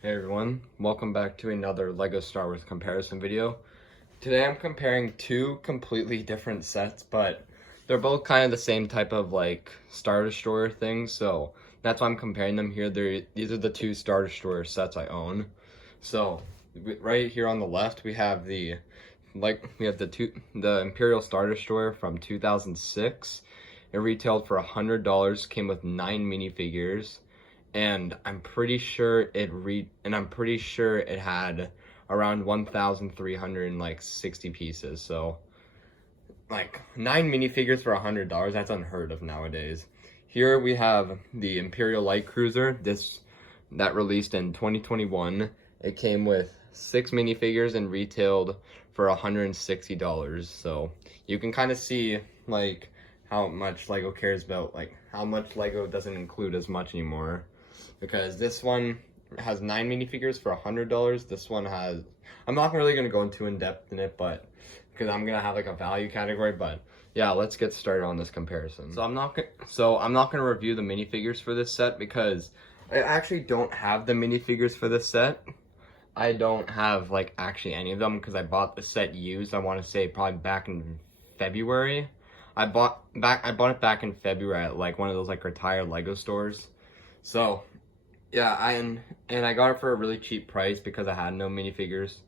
Hey everyone, welcome back to another LEGO Star Wars comparison video. Today I'm comparing two completely different sets, but they're both kind of the same type of like Star Destroyer things, so that's why I'm comparing them here. These are the two Star Destroyer sets I own. So right here on the left we have the Imperial Star Destroyer from 2006. It retailed for $100, came with 9 minifigures. And I'm pretty sure it had around 1,360 pieces. So like 9 minifigures for $100, that's unheard of nowadays. Here we have the Imperial Light Cruiser, that released in 2021. It came with 6 minifigures and retailed for $160. So you can kind of see like how much LEGO cares about, like how much LEGO doesn't include as much anymore. Because this one has 9 minifigures for $100. This one has, I'm not really going to go into in depth in it, but because I'm going to have like a value category, but yeah, let's get started on this comparison. So I'm not going to review the minifigures for this set because I actually don't have the minifigures for this set. I don't have like actually any of them because I bought the set used, I want to say probably back in February. I bought it back in February at like one of those like retired LEGO stores. So yeah, I got it for a really cheap price because I had no minifigures.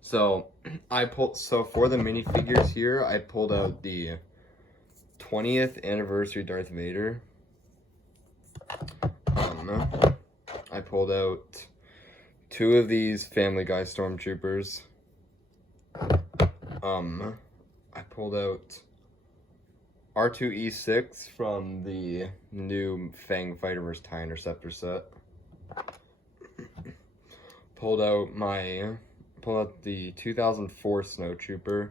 So for the minifigures here, I pulled out the 20th anniversary Darth Vader. I pulled out 2 of these Family Guy stormtroopers. I pulled out R2-E6 from the new Fang Fighter vs. TIE Interceptor set. Pulled out the 2004 Snowtrooper,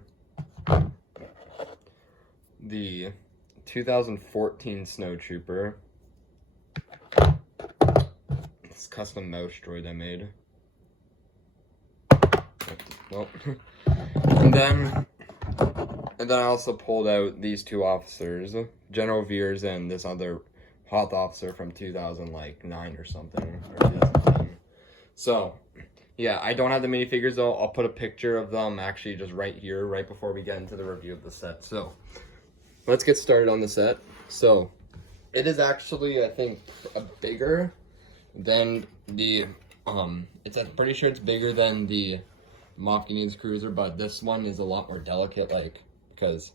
the 2014 Snowtrooper, this custom mouse droid I made. Well, and then I also pulled out these 2 officers, General Veers and this other Hoth officer from 2009 or something, or 2010. So yeah, I don't have the minifigures though. I'll put a picture of them actually just right here, right before we get into the review of the set. So let's get started on the set. So it is actually, I think, bigger than the I'm pretty sure it's bigger than the Moff Gideons cruiser, but this one is a lot more delicate, like, because,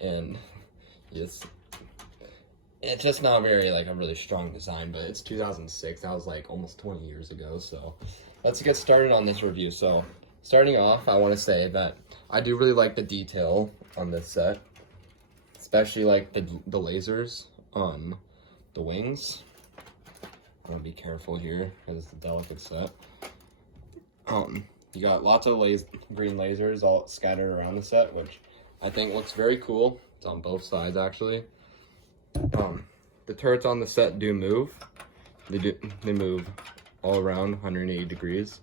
and it's just not very, like, a really strong design, but it's 2006, that was, like, almost 20 years ago, so let's get started on this review. So, starting off, I want to say that I do really like the detail on this set, especially, like, the lasers on the wings. I'm gonna be careful here, because it's a delicate set. You got lots of green lasers all scattered around the set, which I think looks very cool. It's on both sides, actually. The turrets on the set do move. They move all around 180 degrees.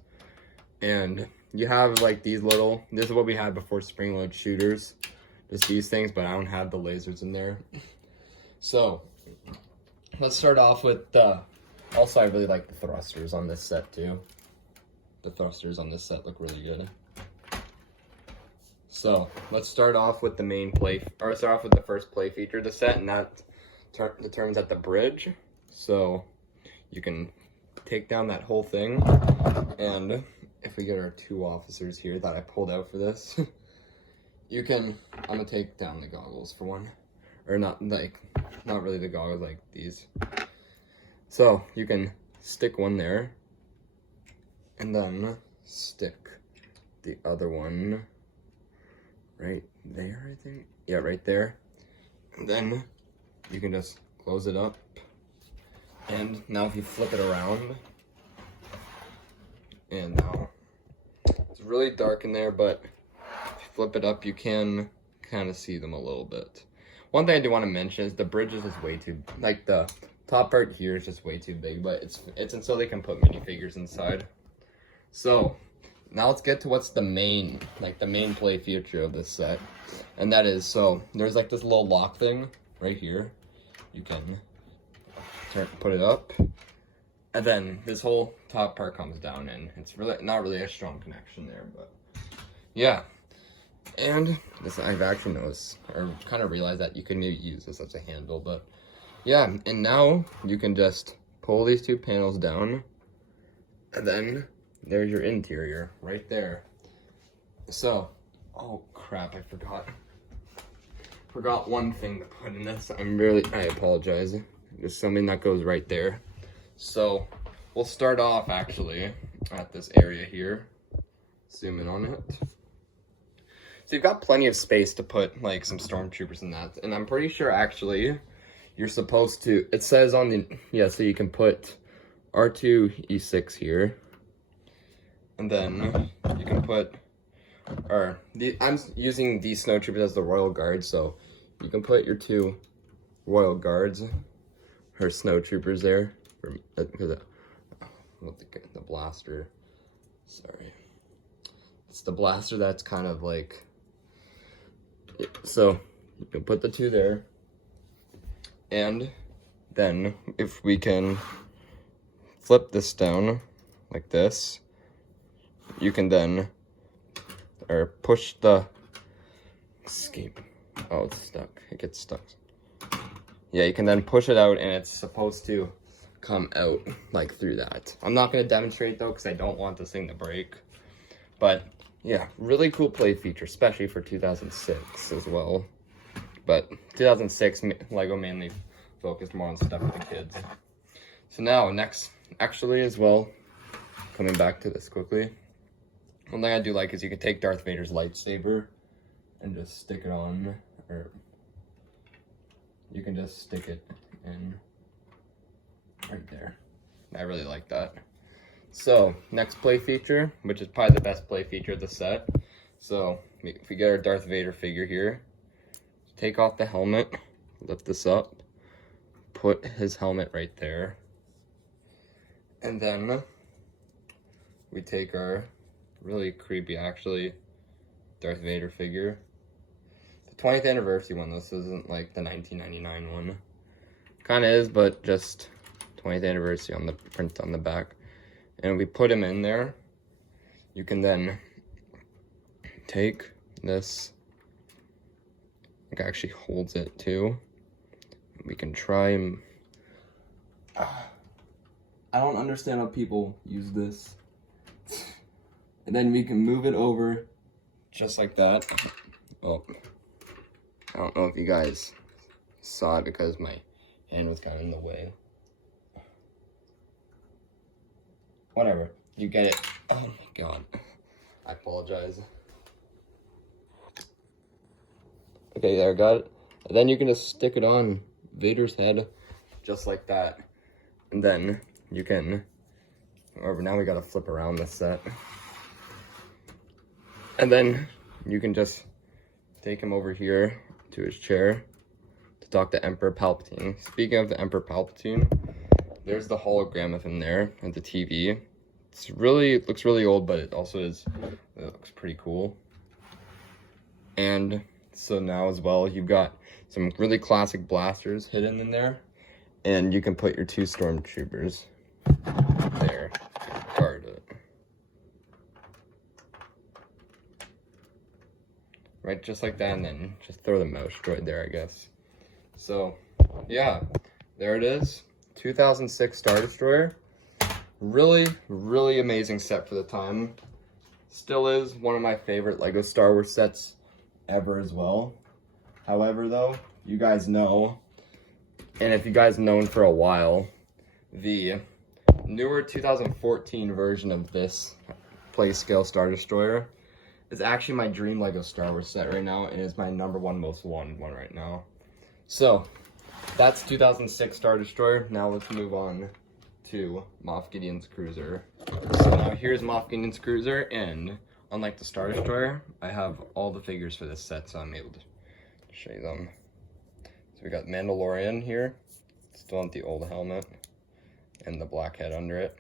And you have like these little, this is what we had before spring load shooters. Just these things, but I don't have the lasers in there. So let's start off with also I really like the thrusters on this set too. The thrusters on this set look really good. So let's start off with the first play feature of the set, and that determines at the bridge. So you can take down that whole thing, and if we get our 2 officers here that I pulled out for this, I'm gonna take down the goggles for one, or not really the goggles, like these. So you can stick one there, and then stick the other one right there, I think. Yeah, right there. And then you can just close it up. And now if you flip it around, and now it's really dark in there, but if you flip it up, you can kind of see them a little bit. One thing I do want to mention is the bridge is just way too, like the top part here is just way too big, but it's until they can put minifigures inside. So now let's get to what's the main play feature of this set, and that is, so there's like this little lock thing right here. You can put it up, And then this whole top part comes down, and it's really not really a strong connection there, but yeah. And this, I've actually noticed, or kind of realized that you can maybe use this as a handle, but yeah. And now you can just pull these two panels down, and then there's your interior right there. So, oh crap, I forgot one thing to put in this. I apologize. There's something that goes right there. So we'll start off actually at this area here. Zoom in on it. So you've got plenty of space to put like some stormtroopers in that. And I'm pretty sure actually you're supposed to, it says on the, yeah, so you can put R2-E6 here. And then you can put, I'm using these snowtroopers as the Royal Guard, so you can put your two Royal Guards, or snowtroopers there. The blaster, sorry. It's the blaster that's kind of like, so you can put the two there. And then if we can flip this down like this, you can then, or push the escape. Oh, it's stuck. It gets stuck. Yeah, you can then push it out, and it's supposed to come out like through that. I'm not going to demonstrate though because I don't want this thing to break. But yeah, really cool play feature, especially for 2006 as well. But 2006, Lego mainly focused more on stuff with the kids. So now, next, actually as well, coming back to this quickly, one thing I do like is you can take Darth Vader's lightsaber and just stick it on, or you can just stick it in right there. I really like that. So, next play feature, which is probably the best play feature of the set. So, if we get our Darth Vader figure here, take off the helmet, lift this up, put his helmet right there, and then we take our really creepy, actually, Darth Vader figure. The 20th anniversary one, this isn't like the 1999 one. Kind of is, but just 20th anniversary on the print on the back. And we put him in there. You can then take this, it actually holds it too. We can try and, I don't understand how people use this. And then we can move it over just like that. Oh, I don't know if you guys saw it because my hand was kind of in the way. Whatever, you get it. Oh my god, I apologize. Okay, there, got it. And then you can just stick it on Vader's head, just like that. And then you can, however, now we gotta flip around this set. And then you can just take him over here to his chair to talk to Emperor Palpatine. Speaking of the Emperor Palpatine, there's the hologram of him there at the TV. It looks really old, but it also it looks pretty cool. And so now as well, you've got some really classic blasters hidden in there. And you can put your two stormtroopers there, guard it. Right, just like that, and then just throw the mouse droid there, I guess. So, yeah, there it is. 2006 Star Destroyer. Really, really amazing set for the time. Still is one of my favorite Lego Star Wars sets ever as well. However, though, you guys know, and if you guys known for a while, the newer 2014 version of this play scale Star Destroyer is actually my dream Lego Star Wars set right now, and is my #1 most wanted one right now. So, that's 2006 Star Destroyer. Now let's move on to Moff Gideon's Cruiser. So now here's Moff Gideon's Cruiser, and unlike the Star Destroyer, I have all the figures for this set, so I'm able to show you them. So we got Mandalorian here, still on the old helmet, and the black head under it.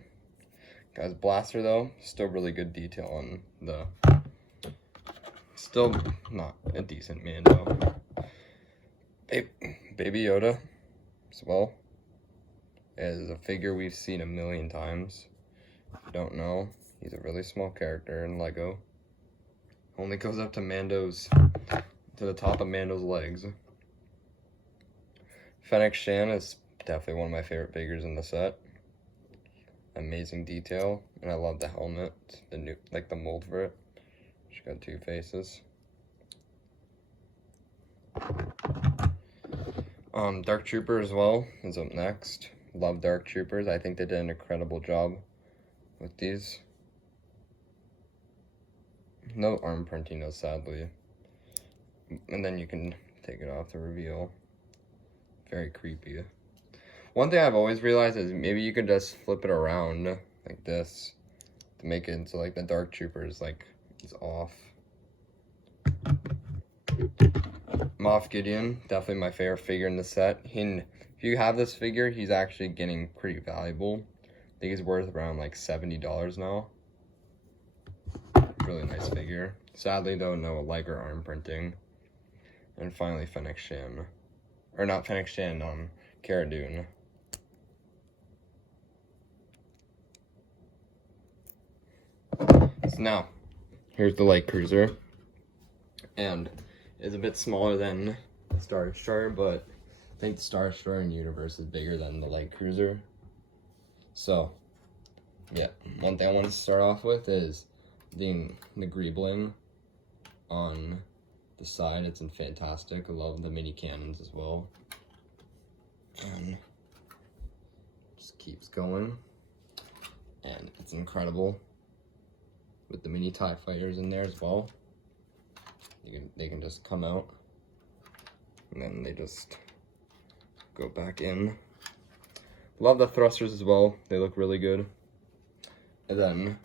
Guys, blaster though, still really good detail on the, still not a decent Mando. Baby Yoda as well. is a figure we've seen a million times. If you don't know, he's a really small character in Lego. Only goes up to the top of Mando's legs. Fennec Shan is definitely one of my favorite figures in the set. Amazing detail, and I love the helmet, the mold for it. She's got two faces. Dark Trooper as well is up next. Love Dark Troopers. I think they did an incredible job with these. No arm printing though, sadly. And then you can take it off to reveal. Very creepy. One thing I've always realized is maybe you could just flip it around like this to make it into like the Dark Troopers, like he's off. Moff Gideon, definitely my favorite figure in the set. If you have this figure, he's actually getting pretty valuable. I think he's worth around like $70 now. Really nice figure. Sadly though, no Liger arm printing. And finally Fennec Shan. Or not Fennec Shan, Cara Dune. So now, here's the light cruiser. And it's a bit smaller than the Star Destroyer, but I think the Star Destroyer in the universe is bigger than the light cruiser. So, yeah, one thing I want to start off with is the greebling on the side. It's fantastic. I love the mini cannons as well. And just keeps going. And it's incredible with the mini TIE fighters in there as well. They can just come out and then they just go back in. Love the thrusters as well. They look really good. And then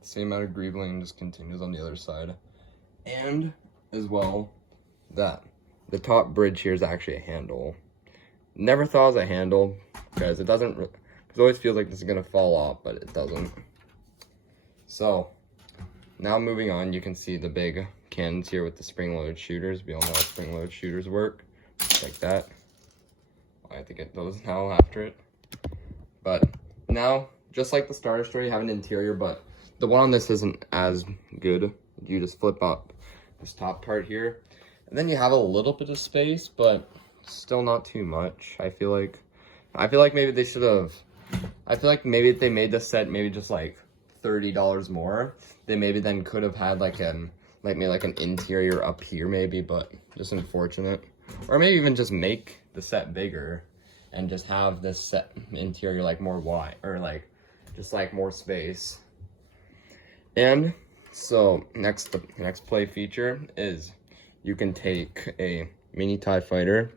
the same amount of greebling just continues on the other side. And as well, that the top bridge here is actually a handle. Never thought it was a handle because it doesn't, because it always feels like this is gonna fall off, but it doesn't. So now moving on, you can see the big cannons here with the spring-loaded shooters. We all know how spring-loaded shooters work, just like that. I have to get those now after it. But now, just like the Star Destroyer, you have an interior, but the one on this isn't as good. You just flip up this top part here, and then you have a little bit of space, but still not too much. I feel like maybe they should have. I feel like maybe if they made this set maybe just like $30 more, they maybe then could have had like an interior up here maybe, but just unfortunate. Or maybe even just make the set bigger and just have this set interior like more wide, or like just like more space. And so the next play feature is you can take a mini TIE fighter,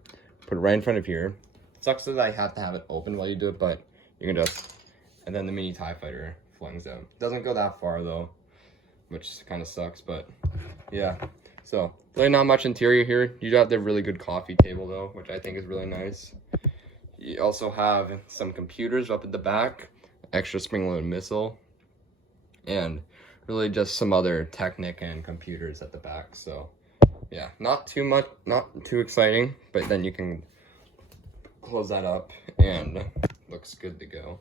put it right in front of here. It sucks that I have to have it open while you do it, but you can just, and then the mini TIE fighter flings out. Doesn't go that far though, which kind of sucks, but yeah. So really not much interior here. You do have the really good coffee table though, which I think is really nice. You also have some computers up at the back, extra spring-loaded missile, and really just some other Technic and computers at the back. So yeah, not too much, not too exciting, but then you can close that up and looks good to go.